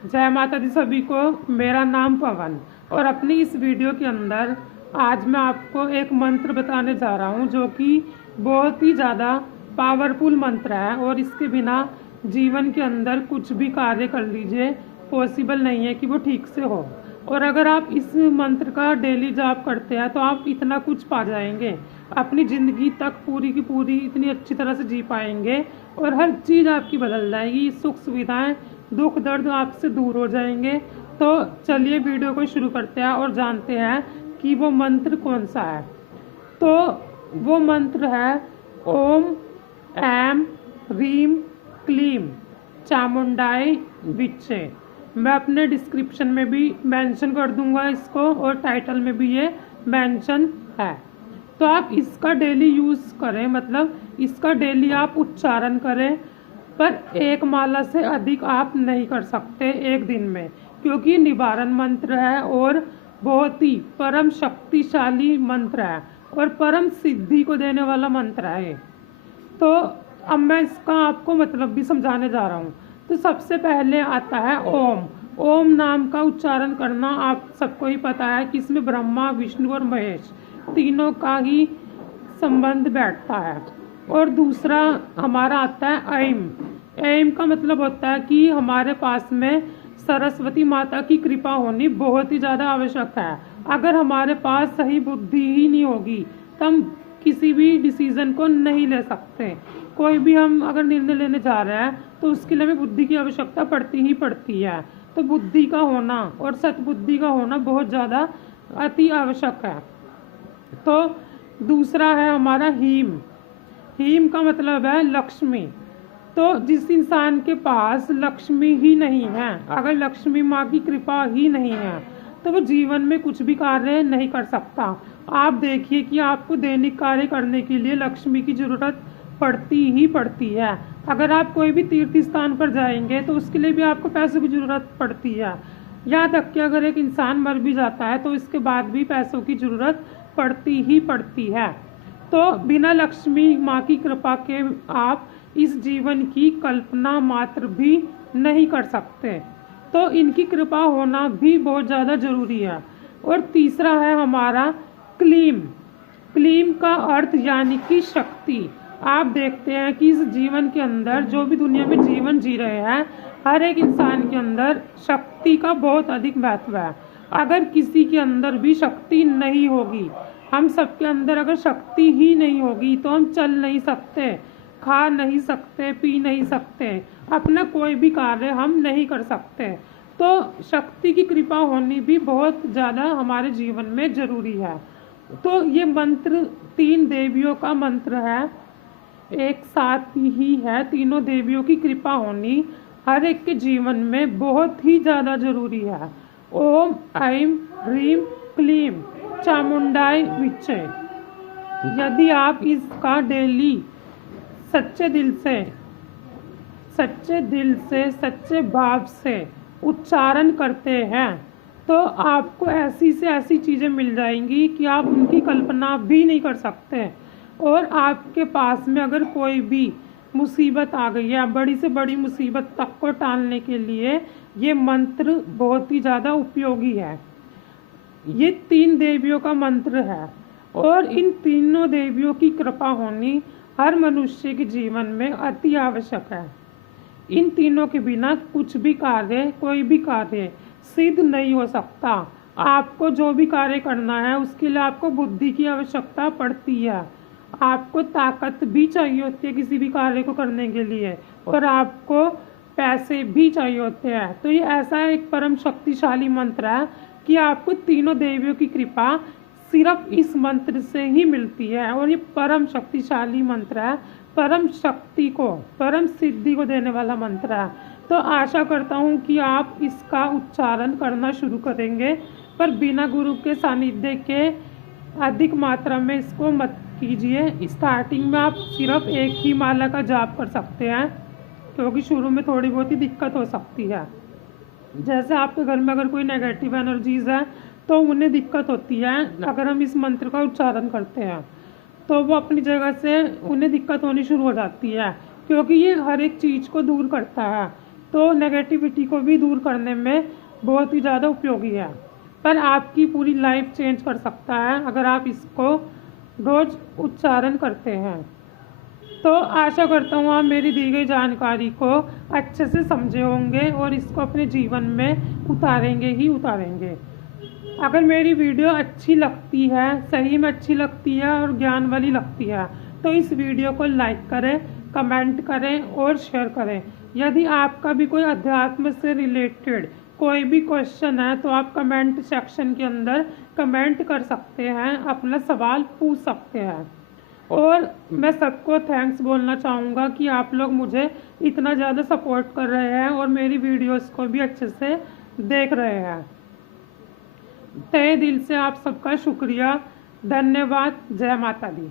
जय माता दी सभी को। मेरा नाम पवन और अपनी इस वीडियो के अंदर आज मैं आपको एक मंत्र बताने जा रहा हूँ जो कि बहुत ही ज़्यादा पावरफुल मंत्र है और इसके बिना जीवन के अंदर कुछ भी कार्य कर लीजिए पॉसिबल नहीं है कि वो ठीक से हो। और अगर आप इस मंत्र का डेली जाप करते हैं तो आप इतना कुछ पा जाएंगे, अपनी ज़िंदगी तक पूरी की पूरी इतनी अच्छी तरह से जी पाएंगे और हर चीज़ आपकी बदल जाएगी, सुख सुविधाएं दुख दर्द आपसे दूर हो जाएंगे। तो चलिए वीडियो को शुरू करते हैं और जानते हैं कि वो मंत्र कौन सा है। तो वो मंत्र है ओम ऐम ह्रीम क्लीम चामुंडाई विच्चे। मैं अपने डिस्क्रिप्शन में भी मेंशन कर दूंगा इसको और टाइटल में भी ये मेंशन है। तो आप इसका डेली यूज़ करें, मतलब इसका डेली आप उच्चारण करें, पर एक माला से अधिक आप नहीं कर सकते एक दिन में, क्योंकि निवारण मंत्र है और बहुत ही परम शक्तिशाली मंत्र है और परम सिद्धि को देने वाला मंत्र है। तो अब मैं इसका आपको मतलब भी समझाने जा रहा हूँ। तो सबसे पहले आता है ओम। ओम नाम का उच्चारण करना आप सबको ही पता है कि इसमें ब्रह्मा विष्णु और महेश तीनों का ही संबंध बैठता है। और दूसरा हमारा आता है ऐम। ऐम का मतलब होता है कि हमारे पास में सरस्वती माता की कृपा होनी बहुत ही ज़्यादा आवश्यक है। अगर हमारे पास सही बुद्धि ही नहीं होगी तो हम किसी भी डिसीज़न को नहीं ले सकते। कोई भी हम अगर निर्णय लेने जा रहे हैं तो उसके लिए हमें बुद्धि की आवश्यकता पड़ती ही पड़ती है। तो बुद्धि का होना और सतबुद्धि का होना बहुत ज़्यादा अति आवश्यक है। तो दूसरा है हमारा हीम। हीम का मतलब है लक्ष्मी। तो जिस इंसान के पास लक्ष्मी ही नहीं है, अगर लक्ष्मी माँ की कृपा ही नहीं है तो वो जीवन में कुछ भी कार्य नहीं कर सकता। आप देखिए कि आपको दैनिक कार्य करने के लिए लक्ष्मी की ज़रूरत पड़ती ही पड़ती है। अगर आप कोई भी तीर्थ स्थान पर जाएंगे तो उसके लिए भी आपको पैसों की ज़रूरत पड़ती है। यहाँ तक कि अगर एक इंसान मर भी जाता है तो इसके बाद भी पैसों की ज़रूरत पड़ती ही पड़ती है। तो बिना लक्ष्मी माँ की कृपा के आप इस जीवन की कल्पना मात्र भी नहीं कर सकते। तो इनकी कृपा होना भी बहुत ज़्यादा ज़रूरी है। और तीसरा है हमारा क्लीम। क्लीम का अर्थ यानी कि शक्ति। आप देखते हैं कि इस जीवन के अंदर जो भी दुनिया में जीवन जी रहे हैं हर एक इंसान के अंदर शक्ति का बहुत अधिक महत्व है। अगर किसी के अंदर भी शक्ति नहीं होगी, हम सबके अंदर अगर शक्ति ही नहीं होगी तो हम चल नहीं सकते, खा नहीं सकते, पी नहीं सकते, अपना कोई भी कार्य हम नहीं कर सकते। तो शक्ति की कृपा होनी भी बहुत ज़्यादा हमारे जीवन में ज़रूरी है। तो ये मंत्र 3 देवियों का मंत्र है, एक साथ ही है। तीनों देवियों की कृपा होनी हर एक के जीवन में बहुत ही ज़्यादा ज़रूरी है। ओम ऐम ह्रीम क्लीम चामुंडाई विच्चे। यदि आप इसका डेली सच्चे दिल से सच्चे भाव से उच्चारण करते हैं तो आपको ऐसी से ऐसी चीज़ें मिल जाएंगी कि आप उनकी कल्पना भी नहीं कर सकते। और आपके पास में अगर कोई भी मुसीबत आ गई है, बड़ी से बड़ी मुसीबत तक को टालने के लिए ये मंत्र बहुत ही ज़्यादा उपयोगी है। ये 3 देवियों का मंत्र है और इन तीनों देवियों की कृपा होनी हर मनुष्य के जीवन में अति आवश्यक है। इन तीनों के बिना कुछ भी कार्य, कोई भी कार्य सिद्ध नहीं हो सकता। आपको जो भी कार्य करना है उसके लिए आपको बुद्धि की आवश्यकता पड़ती है, आपको ताकत भी चाहिए होती है किसी भी कार्य को करने के लिए, और आपको पैसे भी चाहिए होते हैं। तो ये ऐसा एक परम शक्तिशाली मंत्र है कि आपको तीनों देवियों की कृपा सिर्फ इस मंत्र से ही मिलती है। और ये परम शक्तिशाली मंत्र है, परम शक्ति को, परम सिद्धि को देने वाला मंत्र है। तो आशा करता हूँ कि आप इसका उच्चारण करना शुरू करेंगे, पर बिना गुरु के सानिध्य के अधिक मात्रा में इसको मत कीजिए। स्टार्टिंग में आप सिर्फ एक ही माला का जाप कर सकते हैं, क्योंकि शुरू में थोड़ी बहुत ही दिक्कत हो सकती है। जैसे आपके घर में अगर कोई नेगेटिव एनर्जीज़ है तो उन्हें दिक्कत होती है अगर हम इस मंत्र का उच्चारण करते हैं, तो वो अपनी जगह से उन्हें दिक्कत होनी शुरू हो जाती है, क्योंकि ये हर एक चीज़ को दूर करता है। तो नेगेटिविटी को भी दूर करने में बहुत ही ज़्यादा उपयोगी है, पर आपकी पूरी लाइफ चेंज कर सकता है अगर आप इसको रोज़ उच्चारण करते हैं। तो आशा करता हूँ आप मेरी दी गई जानकारी को अच्छे से समझे होंगे और इसको अपने जीवन में उतारेंगे ही उतारेंगे। अगर मेरी वीडियो अच्छी लगती है, सही में अच्छी लगती है और ज्ञान वाली लगती है, तो इस वीडियो को लाइक करें, कमेंट करें और शेयर करें। यदि आपका भी कोई अध्यात्म से रिलेटेड कोई भी क्वेश्चन है तो आप कमेंट सेक्शन के अंदर कमेंट कर सकते हैं, अपना सवाल पूछ सकते हैं। और मैं सबको थैंक्स बोलना चाहूँगा कि आप लोग मुझे इतना ज़्यादा सपोर्ट कर रहे हैं और मेरी वीडियोस को भी अच्छे से देख रहे हैं। तहे दिल से आप सबका शुक्रिया, धन्यवाद। जय माता दी।